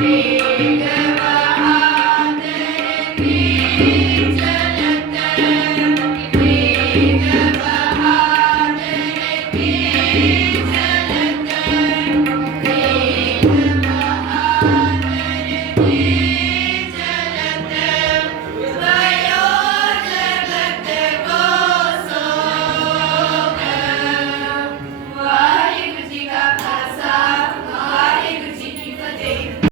Amen.